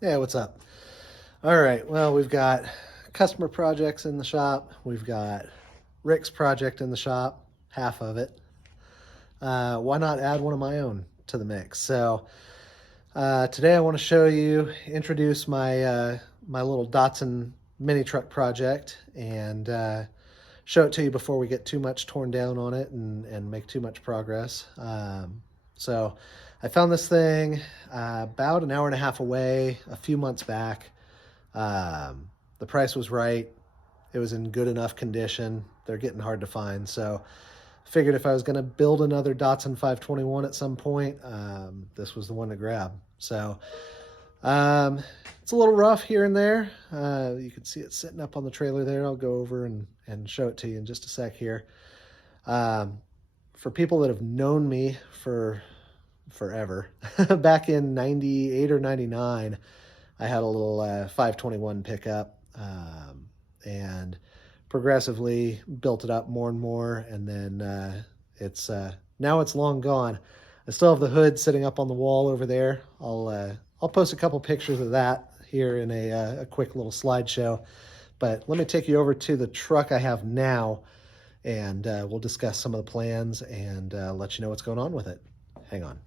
Yeah, what's up? All right, well, we've got customer projects in the shop. We've got Rick's project in the shop, half of it. Why not add one of my own to the mix? So today I want to introduce my little Datsun Minitruck project, and show it to you before we get too much torn down on it and make too much progress. So I found this thing about an hour and a half away a few months back. The price was right. It was in good enough condition. They're getting hard to find. So figured if I was going to build another Datsun 521 at some point, this was the one to grab. So um, it's a little rough here and there. You can see it sitting up on the trailer there. I'll go over and show it to you in just a sec here. Um, for people that have known me for forever, back in 98 or 99, I had a little 521 pickup, and progressively built it up more and more. And then it's now it's long gone. I still have the hood sitting up on the wall over there. I'll post a couple pictures of that here in a quick little slideshow. But let me take you over to the truck I have now, and we'll discuss some of the plans and let you know what's going on with it. Hang on.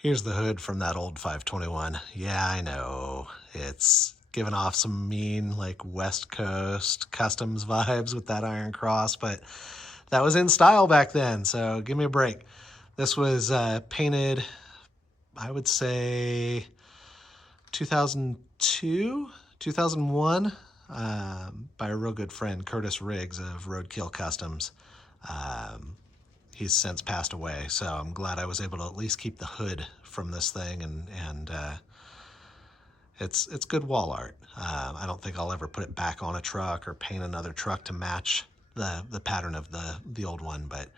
Here's the hood from that old 521. Yeah, I know. It's giving off some mean, like, West Coast customs vibes with that iron cross, but that was in style back then, so give me a break. This was painted, I would say, 2002, 2001, by a real good friend, Curtis Riggs of Roadkill Customs. He's since passed away, so I'm glad I was able to at least keep the hood from this thing, and it's good wall art. I don't think I'll ever put it back on a truck or paint another truck to match the pattern of the old one, but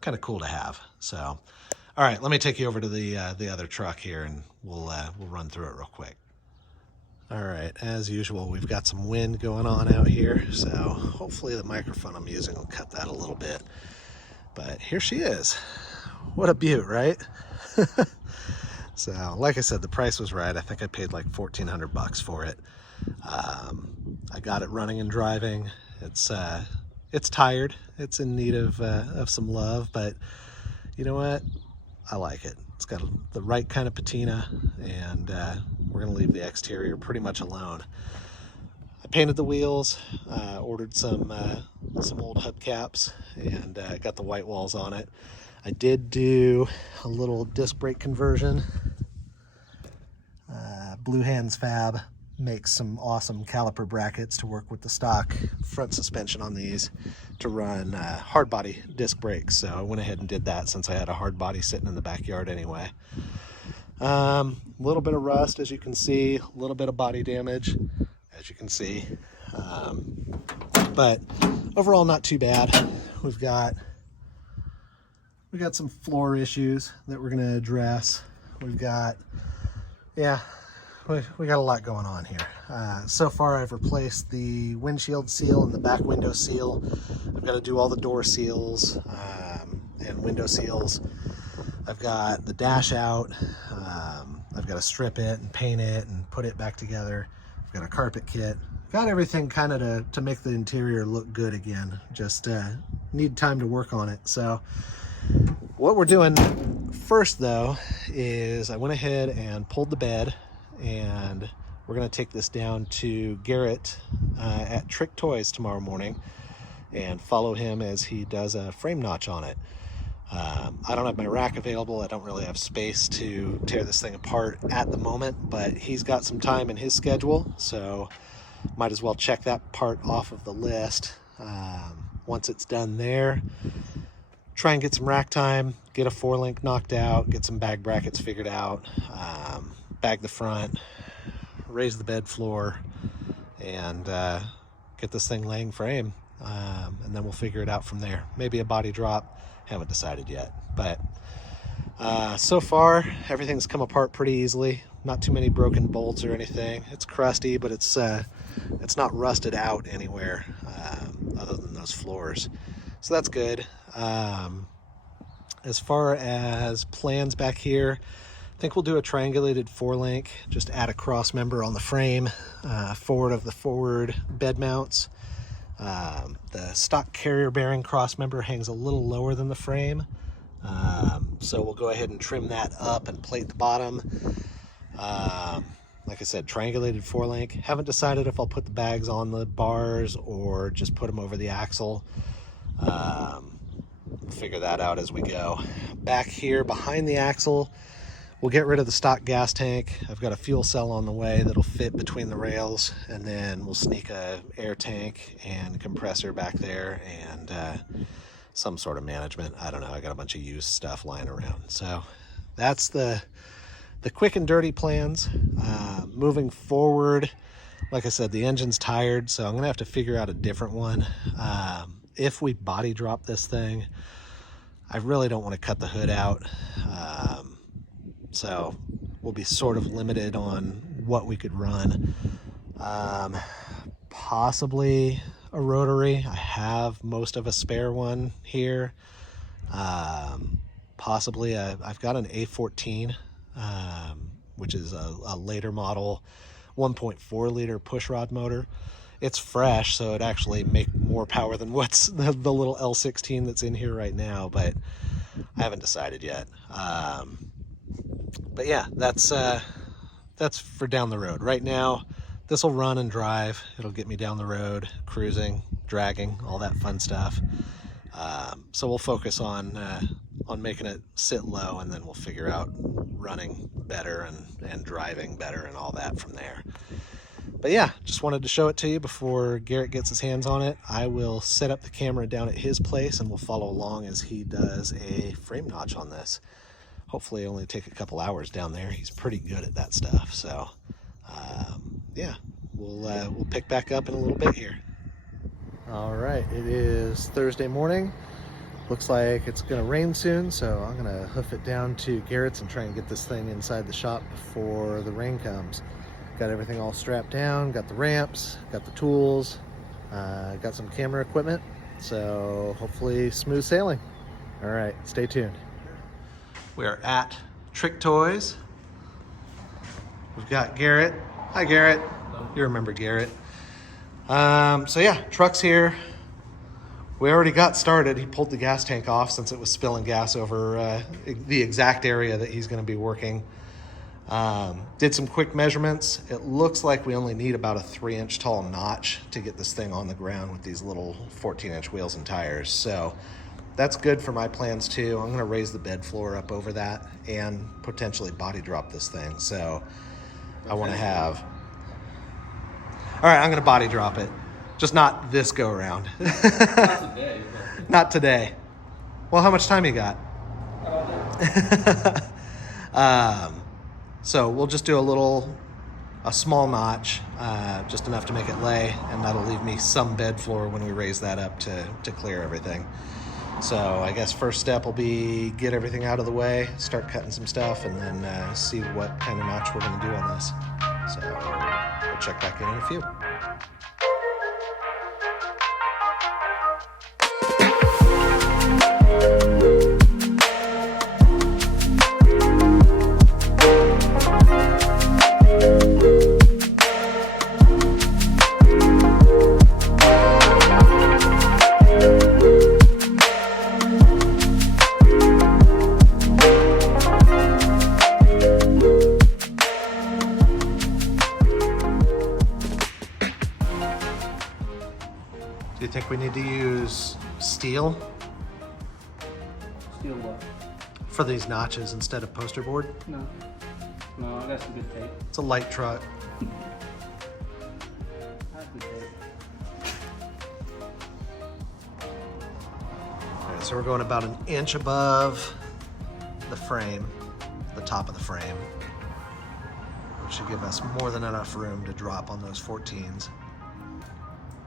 kind of cool to have. So, all right, let me take you over to the other truck here, and we'll run through it real quick. All right, as usual, we've got some wind going on out here, so hopefully the microphone I'm using will cut that a little bit. But here she is. What a beaut, right? So, like I said, the price was right. I think I paid like $1,400 for it. I got it running and driving. It's tired. It's in need of some love, but you know what? I like it. It's got the right kind of patina, and we're gonna leave the exterior pretty much alone. I painted the wheels, ordered some old hubcaps, and got the white walls on it. I did do a little disc brake conversion. Blue Hands Fab makes some awesome caliper brackets to work with the stock front suspension on these to run hard body disc brakes. So I went ahead and did that since I had a hard body sitting in the backyard anyway. A little bit of rust, as you can see, a little bit of body damage, as you can see. But overall, not too bad. We got some floor issues that we're going to address. We got a lot going on here. So far, I've replaced the windshield seal and the back window seal. I've got to do all the door seals and window seals. I've got the dash out. I've got to strip it and paint it and put it back together. I've got a carpet kit. Got everything kind of to make the interior look good again. Just need time to work on it. So what we're doing first, though, is I went ahead and pulled the bed, and we're going to take this down to Garrett at Trick Toys tomorrow morning and follow him as he does a frame notch on it. I don't have my rack available. I don't really have space to tear this thing apart at the moment, but he's got some time in his schedule, so might as well check that part off of the list. Once it's done there, try and get some rack time, get a 4-link knocked out, get some bag brackets figured out, bag the front, raise the bed floor, and get this thing laying frame. And then we'll figure it out from there. Maybe a body drop, haven't decided yet. But so far, everything's come apart pretty easily. Not too many broken bolts or anything. It's crusty, but it's not rusted out anywhere other than those floors. So that's good. As far as plans back here, I think we'll do a triangulated 4-link, just add a cross member on the frame, forward of the forward bed mounts. The stock carrier bearing cross member hangs a little lower than the frame, so we'll go ahead and trim that up and plate the bottom. Like I said, triangulated 4-link. Haven't decided if I'll put the bags on the bars or just put them over the axle. We'll figure that out as we go. Back here behind the axle, we'll get rid of the stock gas tank. I've got a fuel cell on the way that'll fit between the rails, and then we'll sneak a air tank and compressor back there, and some sort of management. I don't know, I got a bunch of used stuff lying around. So that's the quick and dirty plans. Moving forward, like I said, the engine's tired, so I'm gonna have to figure out a different one. If we body drop this thing, I really don't want to cut the hood out. So we'll be sort of limited on what we could run. Possibly a rotary. I have most of a spare one here. Possibly I've got an A14, which is a later model 1.4 liter pushrod motor. It's fresh, so it actually make more power than what's the little L16 that's in here right now, but I haven't decided yet. But yeah, that's for down the road. Right now, this will run and drive. It'll get me down the road, cruising, dragging, all that fun stuff. So we'll focus on making it sit low, and then we'll figure out running better and driving better and all that from there. But yeah, just wanted to show it to you before Garrett gets his hands on it. I will set up the camera down at his place, and we'll follow along as he does a frame notch on this. Hopefully only take a couple hours down there. He's pretty good at that stuff. So yeah, we'll pick back up in a little bit here. All right, it is Thursday morning. Looks like it's gonna rain soon, so I'm gonna hoof it down to Garrett's and try and get this thing inside the shop before the rain comes. Got everything all strapped down, got the ramps, got the tools, got some camera equipment, so hopefully smooth sailing. All right, stay tuned. We are at Trick Toys. We've got Garrett. Hi, Garrett. You remember Garrett. So yeah, truck's here. We already got started. He pulled the gas tank off since it was spilling gas over the exact area that he's going to be working. Did some quick measurements. It looks like we only need about a 3-inch tall notch to get this thing on the ground with these little 14-inch wheels and tires. So that's good for my plans too. I'm going to raise the bed floor up over that and potentially body drop this thing. So I want to have... All right, I'm going to body drop it. Just not this go around. Not today. Not today. Well, how much time you got? So we'll just do a small notch, just enough to make it lay, and that'll leave me some bed floor when we raise that up to clear everything. So I guess first step will be get everything out of the way, start cutting some stuff, and then see what kind of notch we're going to do on this. So we'll check back in a few. Do you think we need to use steel Steel what? for these notches instead of poster board? No, I got some good tape. It's a light truck. I have good tape. All right, so we're going about 1 inch above the frame, the top of the frame, which should give us more than enough room to drop on those 14s.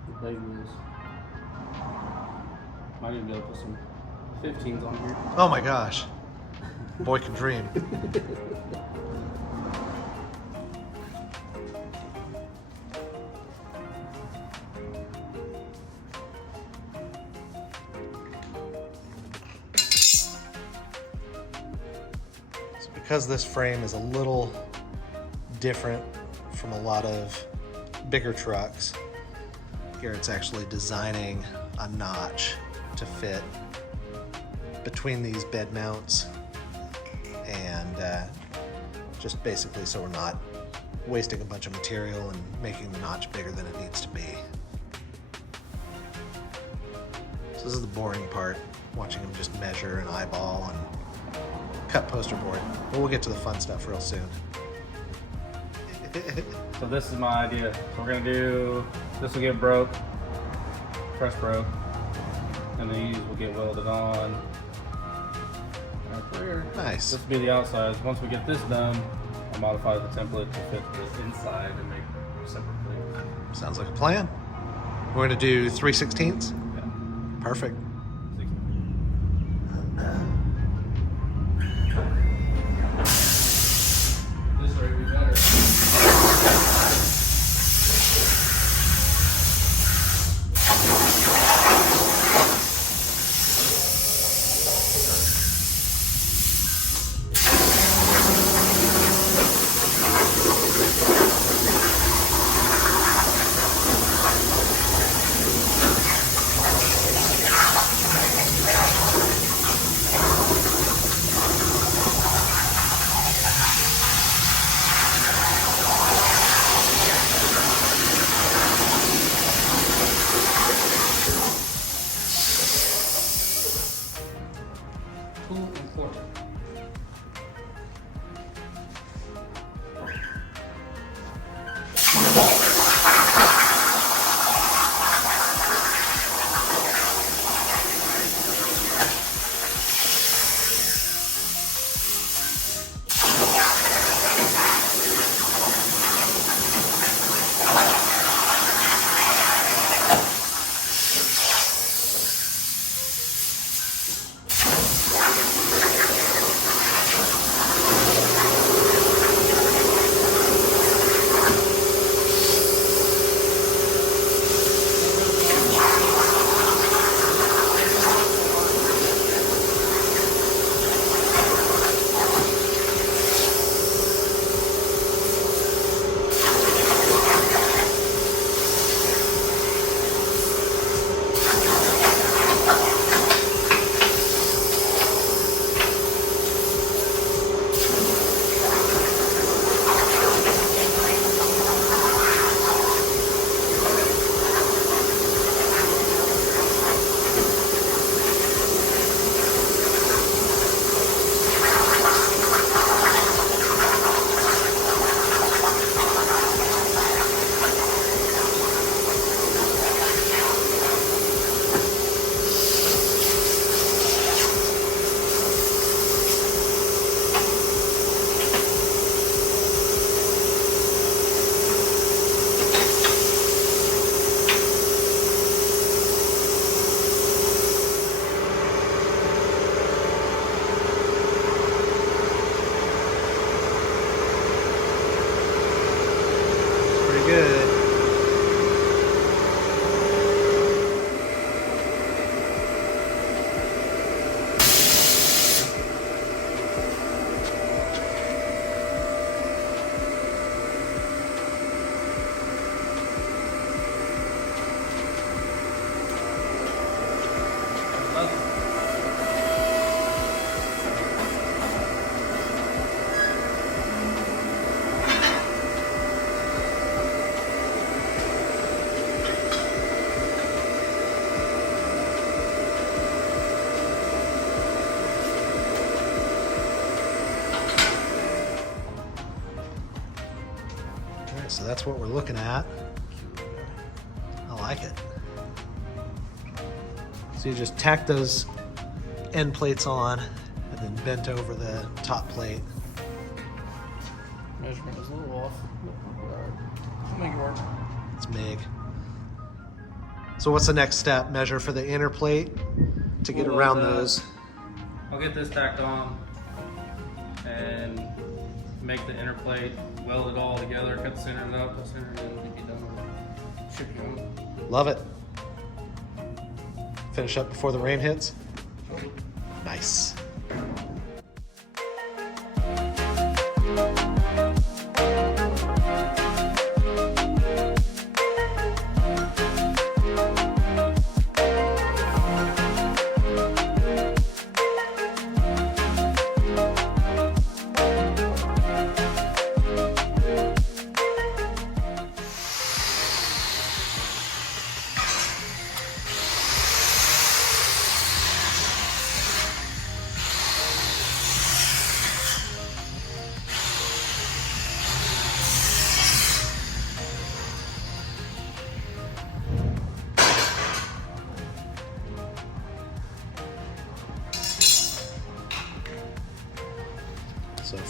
The big wheels. Might even be able to put some 15s on here. Oh my gosh. Boy can dream. So we because this frame is a little different from a lot of bigger trucks, Garrett's actually designing a notch to fit between these bed mounts, and just basically so we're not wasting a bunch of material and making the notch bigger than it needs to be. So this is the boring part, watching him just measure and eyeball and cut poster board. But we'll get to the fun stuff real soon. So this is my idea. So we're gonna do, this will get broke, press broke, and these will get welded on. Right there. Nice. This will be the outside. Once we get this done, I'll modify the template to fit the inside and make separate plates. Sounds like a plan. We're gonna do 3/16. Yeah. Perfect. This way would be better. Important. Good. So that's what we're looking at. I like it. So you just tack those end plates on and then bent over the top plate. Measurement is a little off. I'll make it work. It's MIG. So what's the next step? Measure for the inner plate to get around those. I'll get this tacked on and make the inner plate, weld it all together, cut the centers out, cut the centers in, and be done with it. Ship you home. Love it. Finish up before the rain hits. Nice.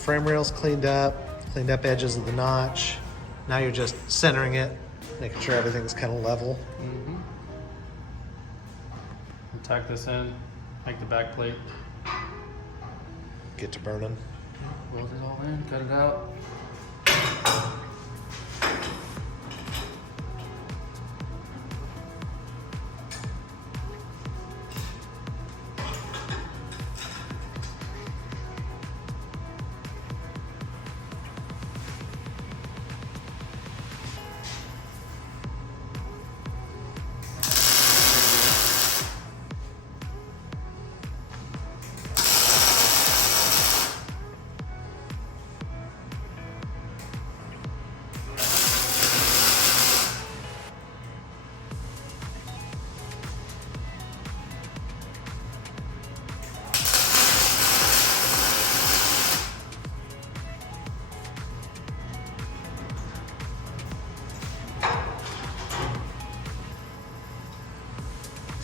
frame rail's cleaned up edges of the notch. Now you're just centering it, making sure everything's kind of level. Mm-hmm. And tack this in, make the back plate. Get to burning. Weld it all in, cut it out.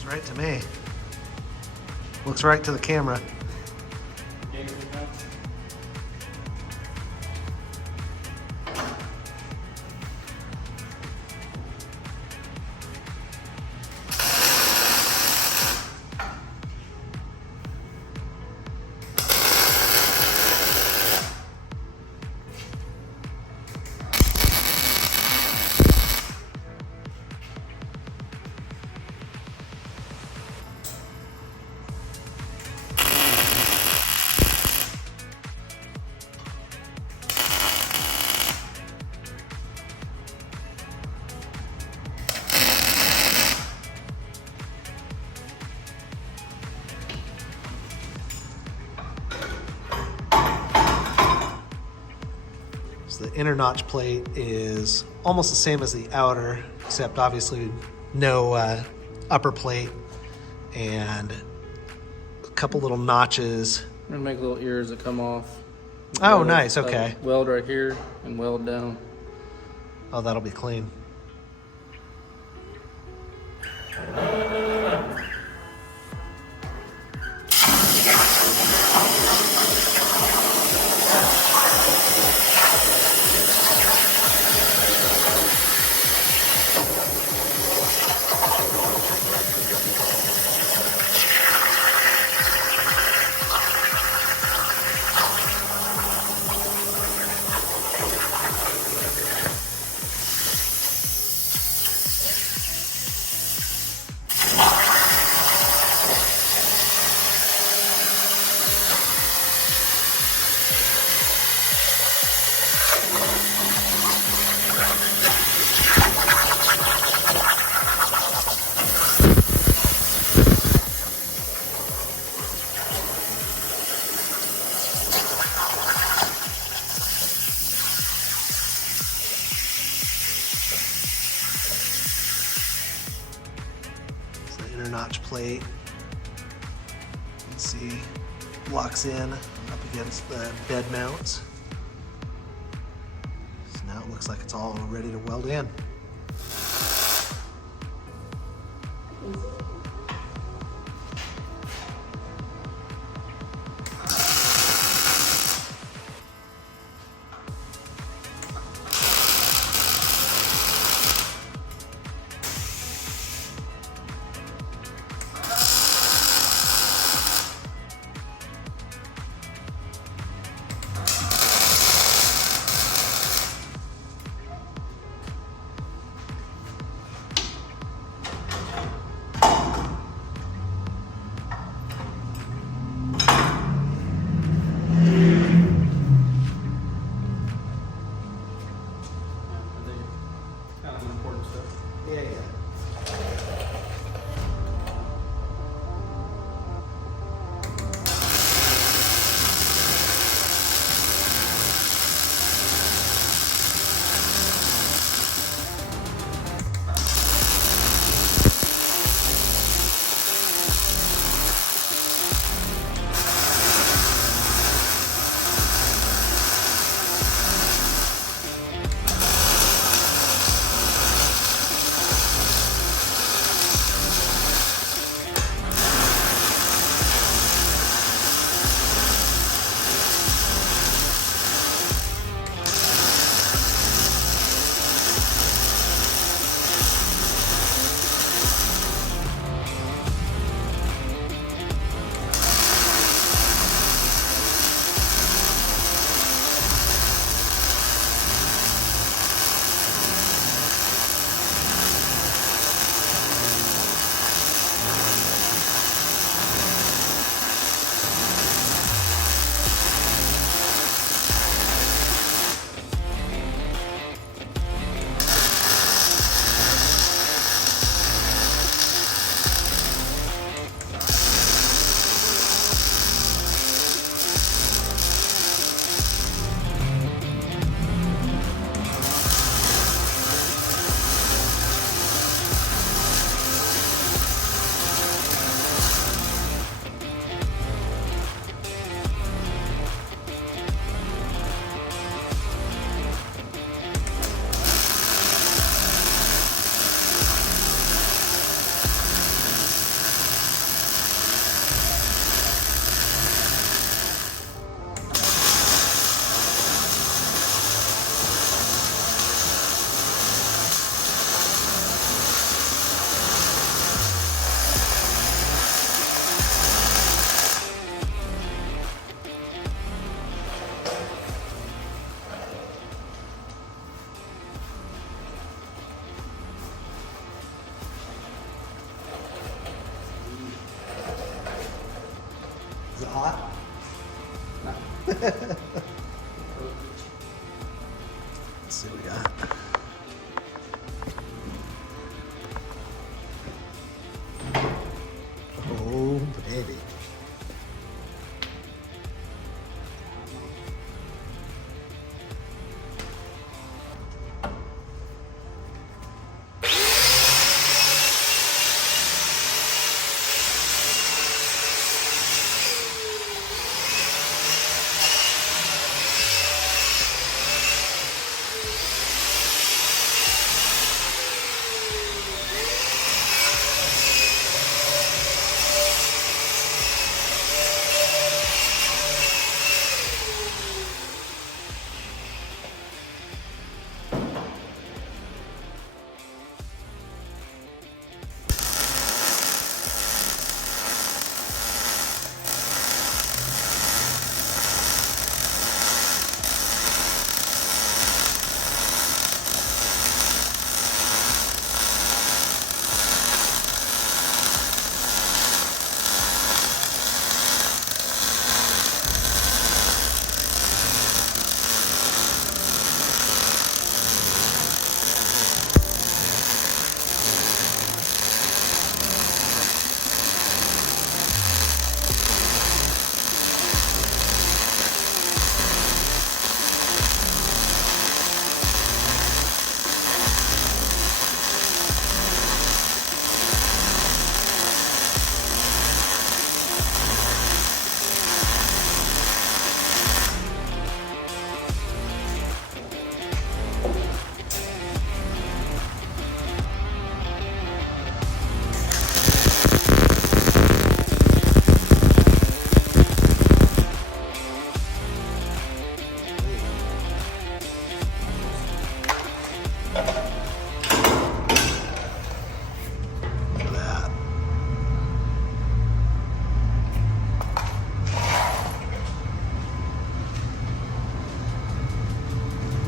Looks right to me. Looks right to the camera. So the inner notch plate is almost the same as the outer, except obviously no upper plate and a couple little notches. I'm gonna make little ears that come off. Oh, nice, okay. Weld right here and weld down. Oh, that'll be clean. Inner notch plate, you can see, locks in up against the bed mounts. So now it looks like it's all ready to weld in. Kind of important stuff. Yeah. Let's see what we got. Oh, baby.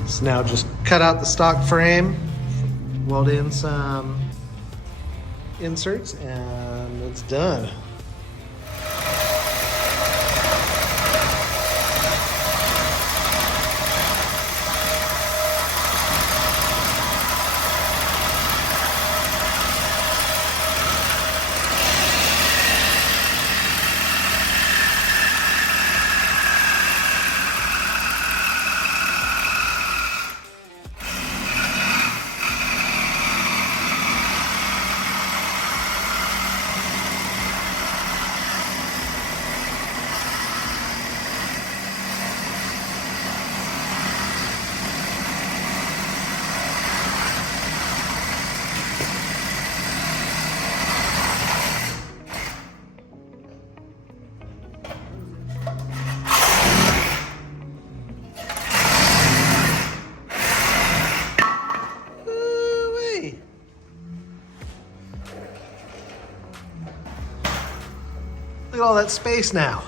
So now just cut out the stock frame, weld in some inserts, and it's done. Look at all that space now.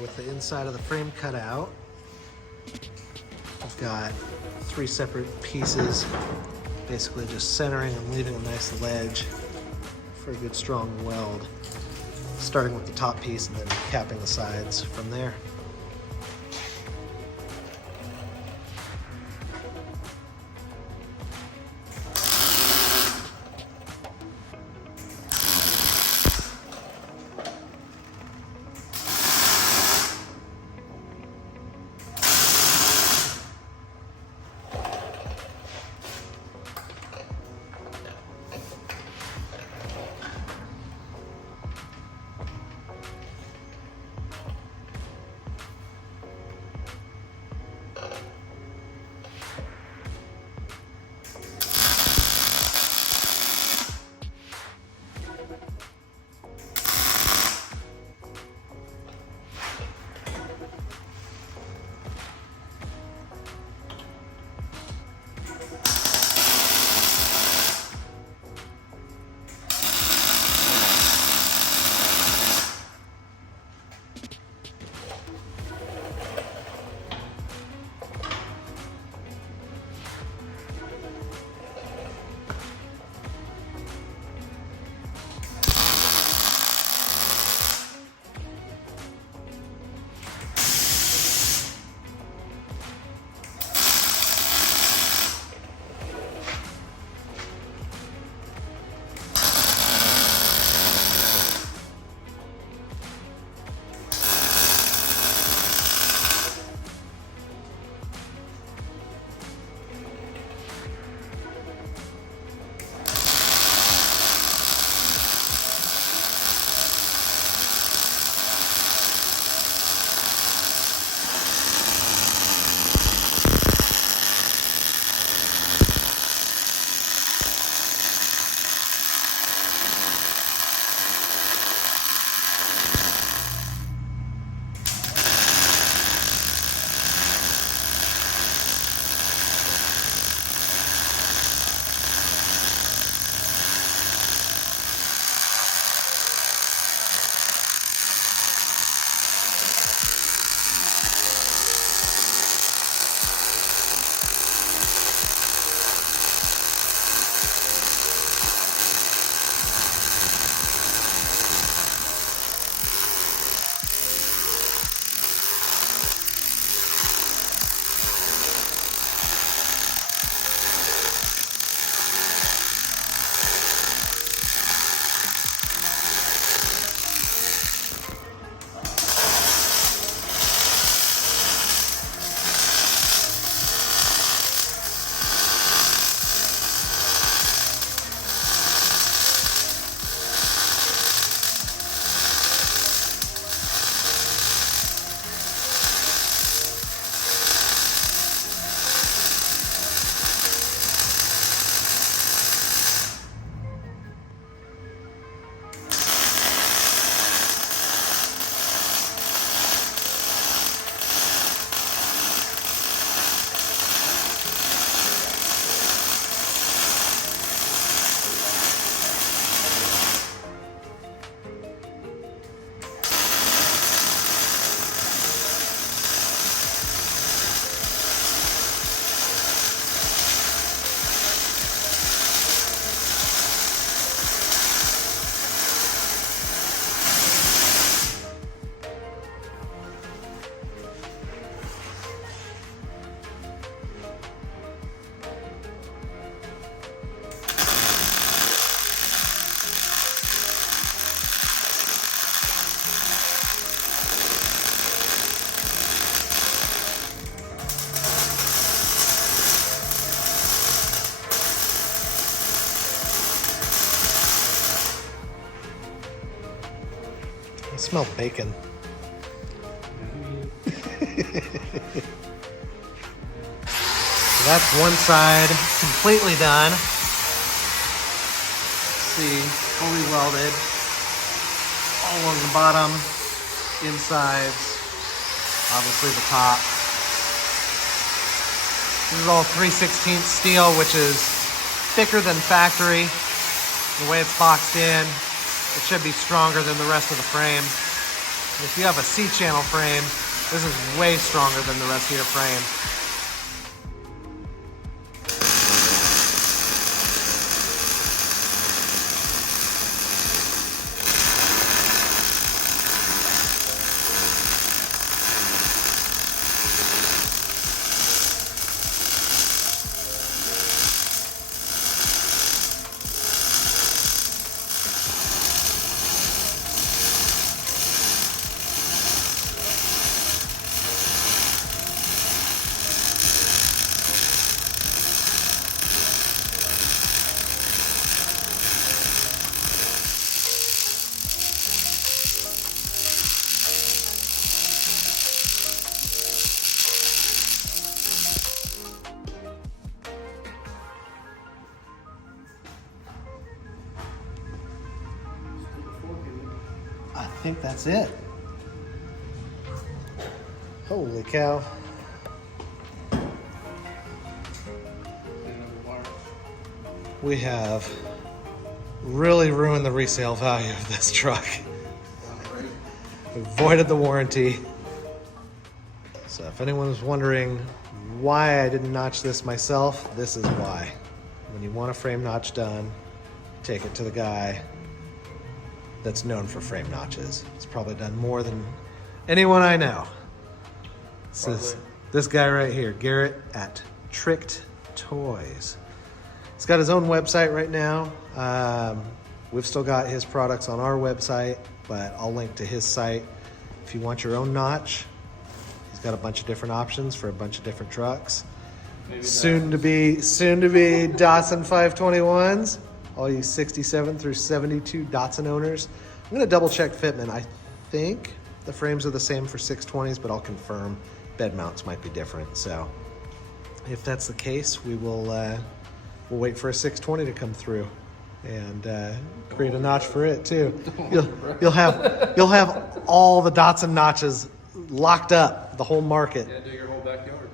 With the inside of the frame cut out, I've got 3 separate pieces, basically just centering and leaving a nice ledge for a good strong weld, starting with the top piece and then capping the sides from there. smells bacon. So that's one side completely done. See, fully welded. All along the bottom, insides, obviously the top. This is all 3/16 steel, which is thicker than factory. The way it's boxed in, it should be stronger than the rest of the frame. If you have a C-channel frame, this is way stronger than the rest of your frame. I think that's it. Holy cow. We have really ruined the resale value of this truck. We voided the warranty. So if anyone was wondering why I didn't notch this myself, this is why. When you want a frame notch done, take it to the guy that's known for frame notches. He's probably done more than anyone I know. This guy right here, Garrett at Tricked Toys. He's got his own website right now. We've still got his products on our website, but I'll link to his site. If you want your own notch, he's got a bunch of different options for a bunch of different trucks. Soon to be Datsun 521s. All you 67 through 72 Datsun owners. I'm gonna double check fitment. I think the frames are the same for 620s, but I'll confirm. Bed mounts might be different. So if that's the case, we'll wait for a 620 to come through and create a notch for it too. You'll have all the Datsun notches locked up, the whole market. Yeah, do your whole backyard.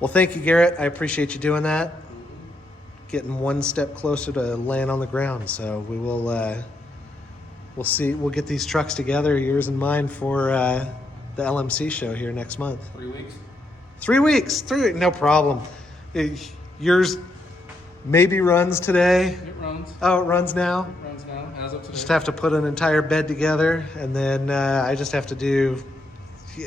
Well, thank you, Garrett. I appreciate you doing that. Getting one step closer to laying on the ground. So we will, we'll see. We'll get these trucks together, yours and mine, for the LMC show here next month. 3 weeks. 3 weeks. No problem. Yours maybe runs today. It runs. Oh, it runs now. It runs now, as of today. Just have to put an entire bed together, and then I just have to do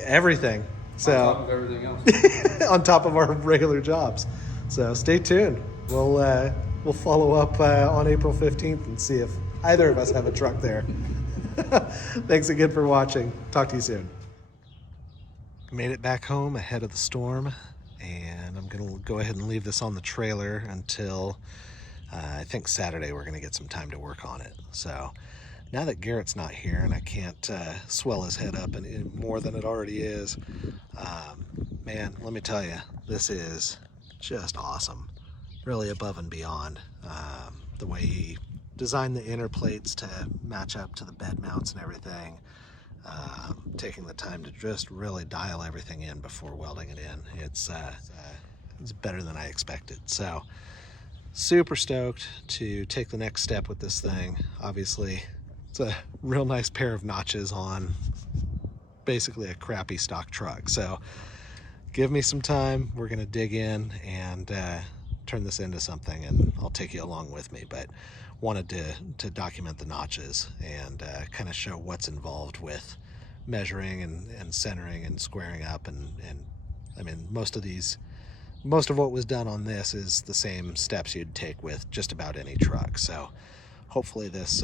everything. So on top of everything else. on top of our regular jobs. So stay tuned. We'll follow up on April 15th and see if either of us have a truck there. Thanks again for watching. Talk to you soon. Made it back home ahead of the storm, and I'm gonna go ahead and leave this on the trailer until I think Saturday. We're gonna get some time to work on it. So now that Garrett's not here and I can't swell his head up any more than it already is, man, let me tell you, this is just awesome. Really above and beyond. The way he designed the inner plates to match up to the bed mounts and everything. Taking the time to just really dial everything in before welding it in. It's better than I expected. So super stoked to take the next step with this thing. Obviously, it's a real nice pair of notches on basically a crappy stock truck. So give me some time. We're gonna dig in and turn this into something, and I'll take you along with me. But wanted to document the notches and kind of show what's involved with measuring and centering and squaring up. And I mean, most of what was done on this is the same steps you'd take with just about any truck. So hopefully this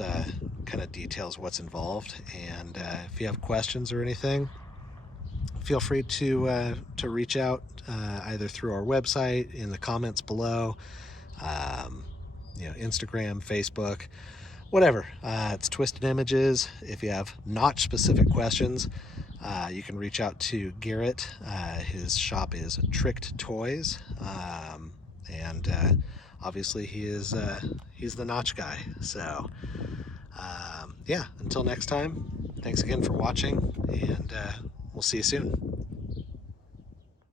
kind of details what's involved. And if you have questions or anything, feel free to reach out either through our website, in the comments below. Instagram, Facebook, whatever. It's Twisted Images. If you have notch specific questions, you can reach out to Garrett. His shop is Tricked Toys, and obviously he's the notch guy. So yeah, until next time, thanks again for watching, and we'll see you soon.